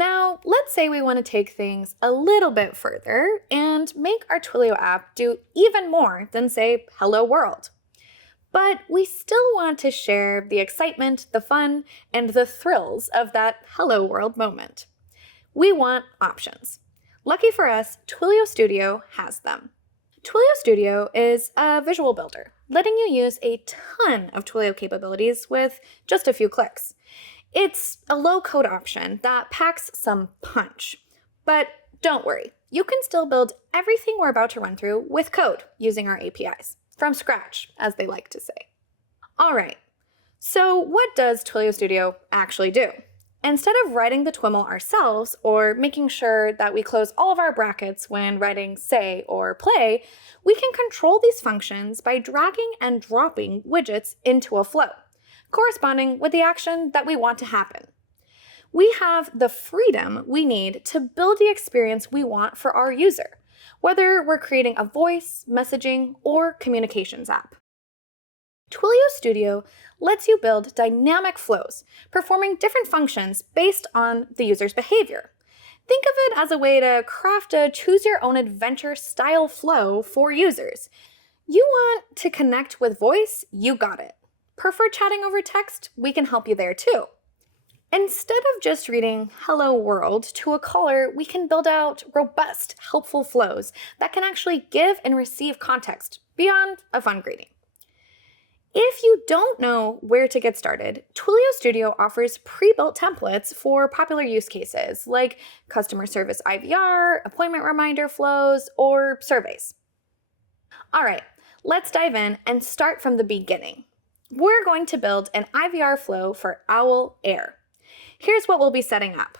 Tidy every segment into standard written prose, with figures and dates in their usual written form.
Now, let's say we want to take things a little bit further and make our Twilio app do even more than, say, Hello World. But we still want to share the excitement, the fun, and the thrills of that Hello World moment. We want options. Lucky for us, Twilio Studio has them. Twilio Studio is a visual builder, letting you use a ton of Twilio capabilities with just a few clicks. It's a low-code option that packs some punch. But don't worry, you can still build everything we're about to run through with code using our APIs. From scratch, as they like to say. All right, so what does Twilio Studio actually do? Instead of writing the TWIML ourselves or making sure that we close all of our brackets when writing say or play, we can control these functions by dragging and dropping widgets into a flow, corresponding with the action that we want to happen. We have the freedom we need to build the experience we want for our user, whether we're creating a voice, messaging, or communications app. Twilio Studio lets you build dynamic flows, performing different functions based on the user's behavior. Think of it as a way to craft a choose-your-own-adventure style flow for users. You want to connect with voice? You got it. Prefer chatting over text? We can help you there too. Instead of just reading Hello World to a caller, we can build out robust, helpful flows that can actually give and receive context beyond a fun greeting. If you don't know where to get started, Twilio Studio offers pre-built templates for popular use cases like customer service IVR, appointment reminder flows, or surveys. All right, let's dive in and start from the beginning. We're going to build an IVR flow for Owl Air. Here's what we'll be setting up.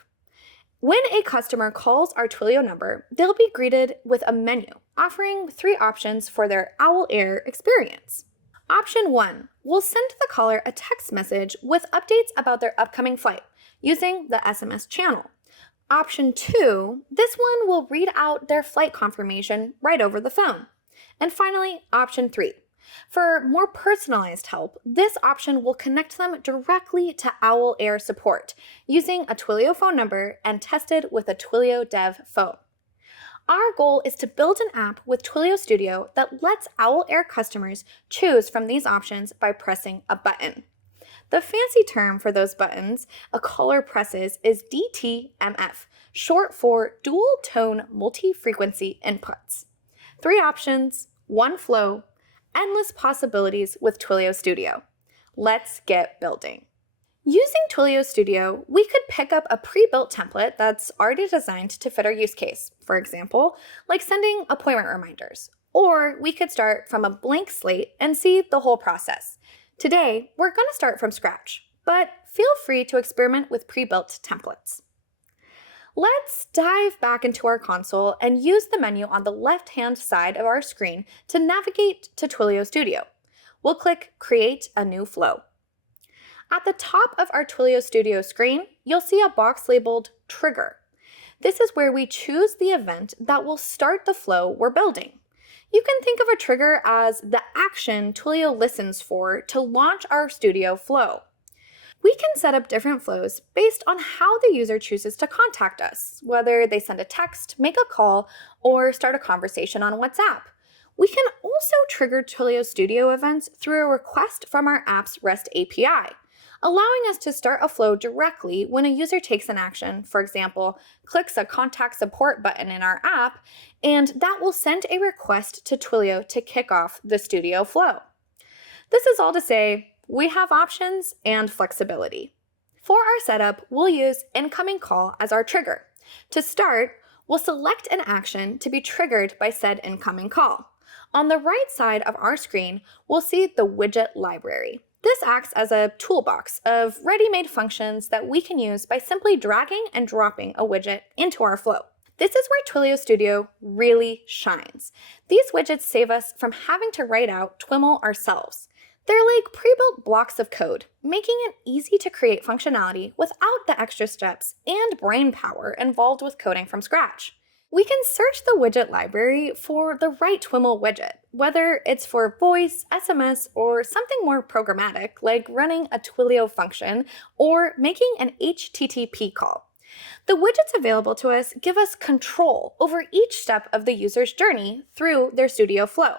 When a customer calls our Twilio number, they'll be greeted with a menu offering 3 options for their Owl Air experience. Option 1, we'll send the caller a text message with updates about their upcoming flight using the SMS channel. Option 2, this one will read out their flight confirmation right over the phone. And finally, option 3. For more personalized help, this option will connect them directly to Owl Air support using a Twilio phone number and tested with a Twilio Dev Phone. Our goal is to build an app with Twilio Studio that lets Owl Air customers choose from these options by pressing a button. The fancy term for those buttons a caller presses is DTMF, short for Dual Tone Multi-Frequency Inputs. 3 options, 1 flow, endless possibilities with Twilio Studio. Let's get building. Using Twilio Studio, we could pick up a pre-built template that's already designed to fit our use case, for example, like sending appointment reminders. Or we could start from a blank slate and see the whole process. Today, we're going to start from scratch, but feel free to experiment with pre-built templates. Let's dive back into our console and use the menu on the left-hand side of our screen to navigate to Twilio Studio. We'll click Create a New Flow. At the top of our Twilio Studio screen, you'll see a box labeled Trigger. This is where we choose the event that will start the flow we're building. You can think of a trigger as the action Twilio listens for to launch our Studio flow. We can set up different flows based on how the user chooses to contact us, whether they send a text, make a call, or start a conversation on WhatsApp. We can also trigger Twilio Studio events through a request from our app's REST API, allowing us to start a flow directly when a user takes an action, for example, clicks a contact support button in our app, and that will send a request to Twilio to kick off the Studio flow. This is all to say, we have options and flexibility. For our setup, we'll use incoming call as our trigger. To start, we'll select an action to be triggered by said incoming call. On the right side of our screen, we'll see the widget library. This acts as a toolbox of ready-made functions that we can use by simply dragging and dropping a widget into our flow. This is where Twilio Studio really shines. These widgets save us from having to write out TWIML ourselves. They're like pre-built blocks of code, making it easy to create functionality without the extra steps and brain power involved with coding from scratch. We can search the widget library for the right TWIML widget, whether it's for voice, SMS, or something more programmatic like running a Twilio function or making an HTTP call. The widgets available to us give us control over each step of the user's journey through their Studio flow.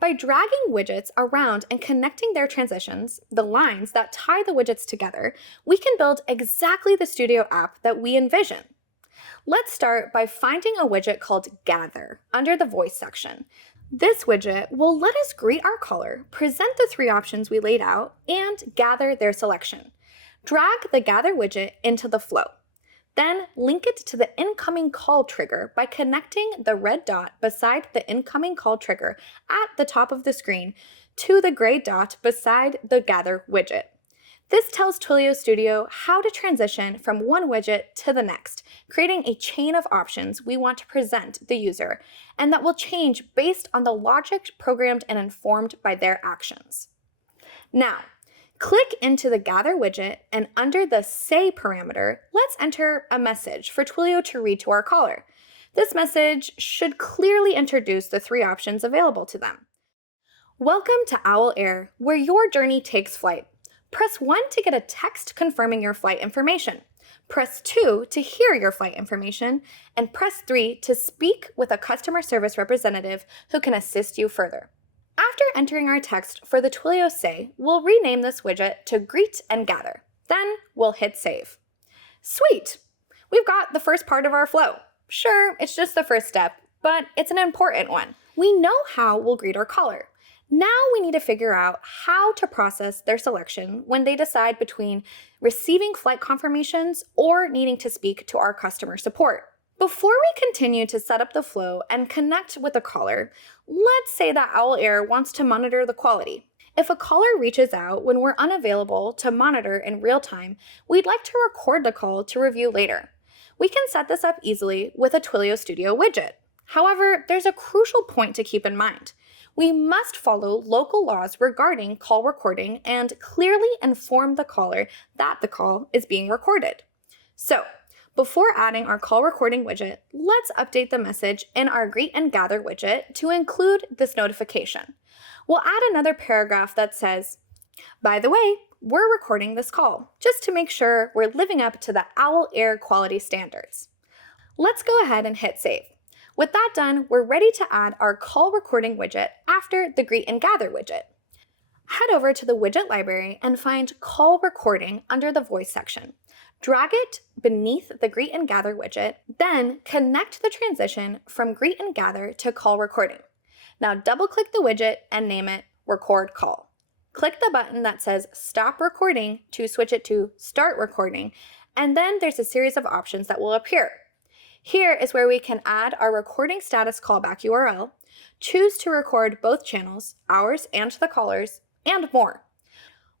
By dragging widgets around and connecting their transitions, the lines that tie the widgets together, we can build exactly the Studio app that we envision. Let's start by finding a widget called Gather under the Voice section. This widget will let us greet our caller, present the 3 options we laid out, and gather their selection. Drag the Gather widget into the flow. Then link it to the incoming call trigger by connecting the red dot beside the incoming call trigger at the top of the screen to the gray dot beside the Gather widget. This tells Twilio Studio how to transition from one widget to the next, creating a chain of options we want to present the user, and that will change based on the logic programmed and informed by their actions. Now, click into the Gather widget, and under the Say parameter, let's enter a message for Twilio to read to our caller. This message should clearly introduce the 3 options available to them. Welcome to Owl Air, where your journey takes flight. Press 1 to get a text confirming your flight information. Press 2 to hear your flight information, and press 3 to speak with a customer service representative who can assist you further. After entering our text for the Twilio Say, we'll rename this widget to Greet and Gather. Then we'll hit Save. Sweet! We've got the first part of our flow. Sure, it's just the first step, but it's an important one. We know how we'll greet our caller. Now we need to figure out how to process their selection when they decide between receiving flight confirmations or needing to speak to our customer support. Before we continue to set up the flow and connect with a caller, let's say that Owl Air wants to monitor the quality. If a caller reaches out when we're unavailable to monitor in real time, we'd like to record the call to review later. We can set this up easily with a Twilio Studio widget. However, there's a crucial point to keep in mind. We must follow local laws regarding call recording and clearly inform the caller that the call is being recorded. So, before adding our call recording widget, let's update the message in our Greet and Gather widget to include this notification. We'll add another paragraph that says, by the way, we're recording this call, just to make sure we're living up to the Owl Air quality standards. Let's go ahead and hit Save. With that done, we're ready to add our call recording widget after the Greet and Gather widget. Head over to the widget library and find Call Recording under the Voice section. Drag it beneath the Greet and Gather widget, then connect the transition from Greet and Gather to Call Recording. Now double-click the widget and name it Record Call. Click the button that says Stop Recording to switch it to Start Recording, and then there's a series of options that will appear. Here is where we can add our recording status callback URL, choose to record both channels, ours and the caller's, and more.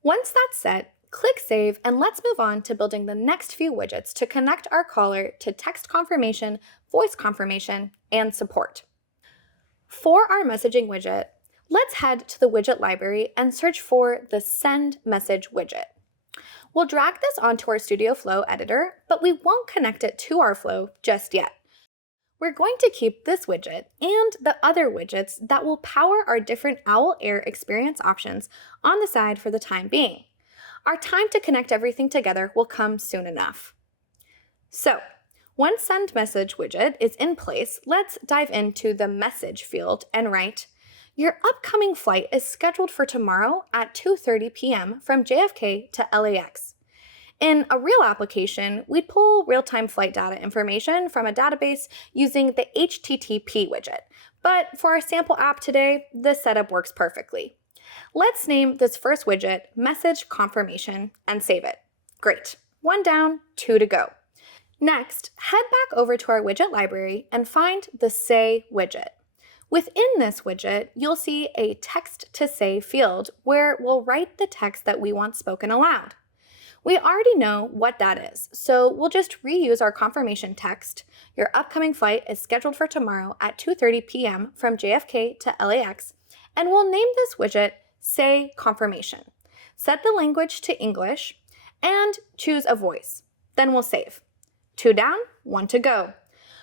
Once that's set, click Save, and let's move on to building the next few widgets to connect our caller to text confirmation, voice confirmation, and support. For our messaging widget, let's head to the widget library and search for the Send Message widget. We'll drag this onto our Studio Flow editor, but we won't connect it to our flow just yet. We're going to keep this widget and the other widgets that will power our different Owl Air experience options on the side for the time being. Our time to connect everything together will come soon enough. So, once Send Message widget is in place, let's dive into the Message field and write, your upcoming flight is scheduled for tomorrow at 2:30 p.m. from JFK to LAX. In a real application, we'd pull real-time flight data information from a database using the HTTP widget. But for our sample app today, this setup works perfectly. Let's name this first widget Message Confirmation and save it. Great. 1 down, 2 to go. Next, head back over to our widget library and find the Say widget. Within this widget, you'll see a Text to Say field where we'll write the text that we want spoken aloud. We already know what that is, so we'll just reuse our confirmation text. Your upcoming flight is scheduled for tomorrow at 2:30 p.m. from JFK to LAX, and we'll name this widget Say Confirmation. Set the language to English and choose a voice. Then we'll save. 2 down, 1 to go.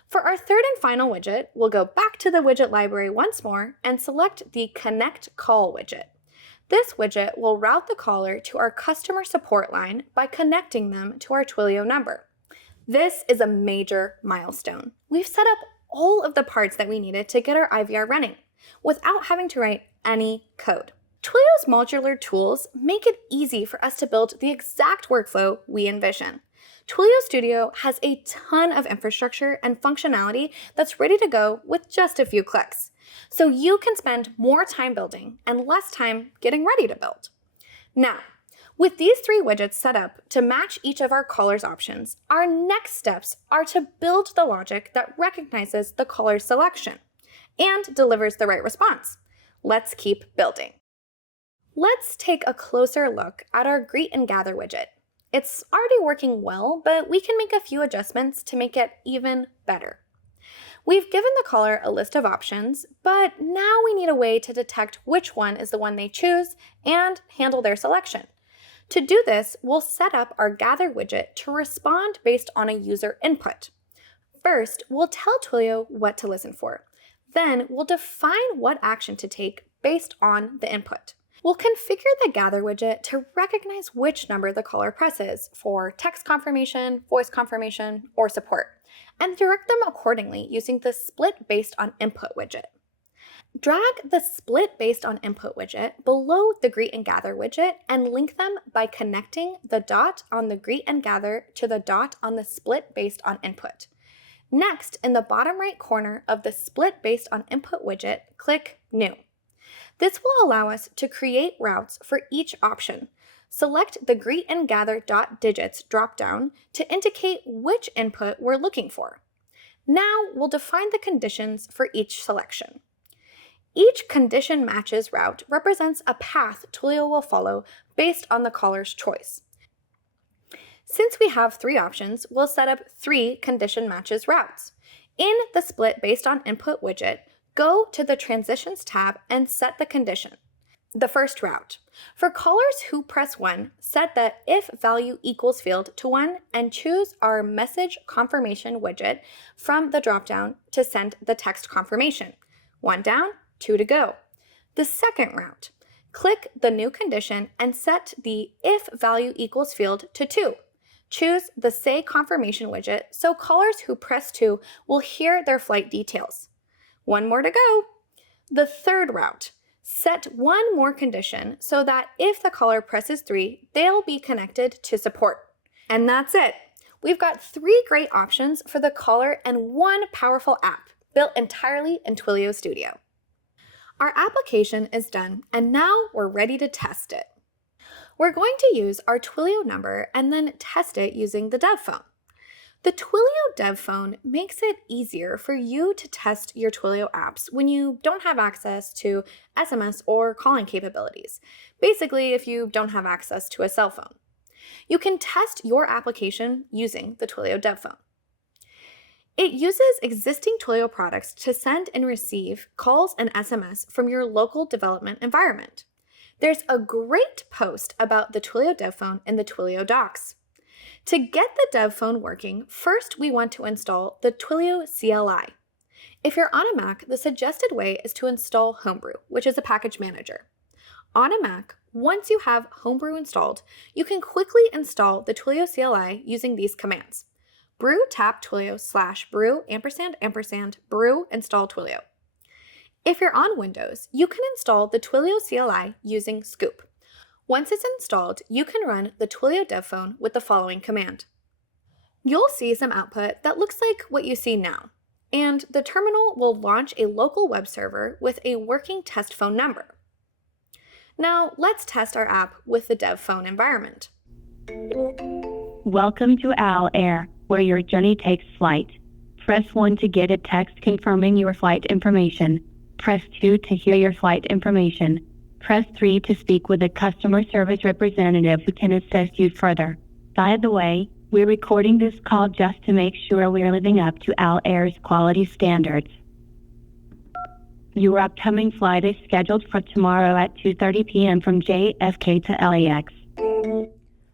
For our third and final widget, we'll go back to the widget library once more and select the Connect Call widget. This widget will route the caller to our customer support line by connecting them to our Twilio number. This is a major milestone. We've set up all of the parts that we needed to get our IVR running without having to write any code. Twilio's modular tools make it easy for us to build the exact workflow we envision. Twilio Studio has a ton of infrastructure and functionality that's ready to go with just a few clicks, so you can spend more time building and less time getting ready to build. Now, with these 3 widgets set up to match each of our caller's options, our next steps are to build the logic that recognizes the caller's selection and delivers the right response. Let's keep building. Let's take a closer look at our Greet and Gather widget. It's already working well, but we can make a few adjustments to make it even better. We've given the caller a list of options, but now we need a way to detect which one is the one they choose and handle their selection. To do this, we'll set up our Gather widget to respond based on a user input. First, we'll tell Twilio what to listen for. Then, we'll define what action to take based on the input. We'll configure the Gather widget to recognize which number the caller presses for text confirmation, voice confirmation, or support, and direct them accordingly using the Split Based on Input widget. Drag the Split Based on Input widget below the Greet and Gather widget and link them by connecting the dot on the Greet and Gather to the dot on the Split Based on Input. Next, in the bottom right corner of the Split Based on Input widget, click New. This will allow us to create routes for each option. Select the Greet and Gather .digits dropdown to indicate which input we're looking for. Now we'll define the conditions for each selection. Each condition matches route represents a path Twilio will follow based on the caller's choice. Since we have 3 options, we'll set up 3 condition matches routes. In the Split Based on Input widget, go to the Transitions tab and set the condition. The first route. For callers who press 1, set the if value equals field to 1 and choose our message confirmation widget from the dropdown to send the text confirmation. 1 down, 2 to go. The second route. Click the new condition and set the if value equals field to 2. Choose the say confirmation widget so callers who press 2 will hear their flight details. 1 more to go. The third route. Set 1 more condition so that if the caller presses 3, they'll be connected to support. And that's it. We've got 3 great options for the caller and 1 powerful app built entirely in Twilio Studio. Our application is done, and now we're ready to test it. We're going to use our Twilio number and then test it using the Dev Phone. The Twilio Dev Phone makes it easier for you to test your Twilio apps when you don't have access to SMS or calling capabilities. Basically, if you don't have access to a cell phone. You can test your application using the Twilio Dev Phone. It uses existing Twilio products to send and receive calls and SMS from your local development environment. There's a great post about the Twilio Dev Phone in the Twilio docs. To get the Dev Phone working, first we want to install the Twilio CLI. If you're on a Mac, the suggested way is to install Homebrew, which is a package manager. On a Mac, once you have Homebrew installed, you can quickly install the Twilio CLI using these commands. brew tap Twilio /brew & brew install Twilio. If you're on Windows, you can install the Twilio CLI using scoop. Once it's installed, you can run the Twilio Dev Phone with the following command. You'll see some output that looks like what you see now, and the terminal will launch a local web server with a working test phone number. Now, let's test our app with the Dev Phone environment. Welcome to Al Air, where your journey takes flight. Press 1 to get a text confirming your flight information. Press 2 to hear your flight information. Press 3 to speak with a customer service representative who can assist you further. By the way, we're recording this call just to make sure we're living up to Al Air's quality standards. Your upcoming flight is scheduled for tomorrow at 2:30 p.m. from JFK to LAX.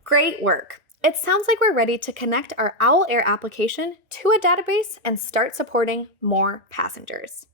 Great work. It sounds like we're ready to connect our Owl Air application to a database and start supporting more passengers.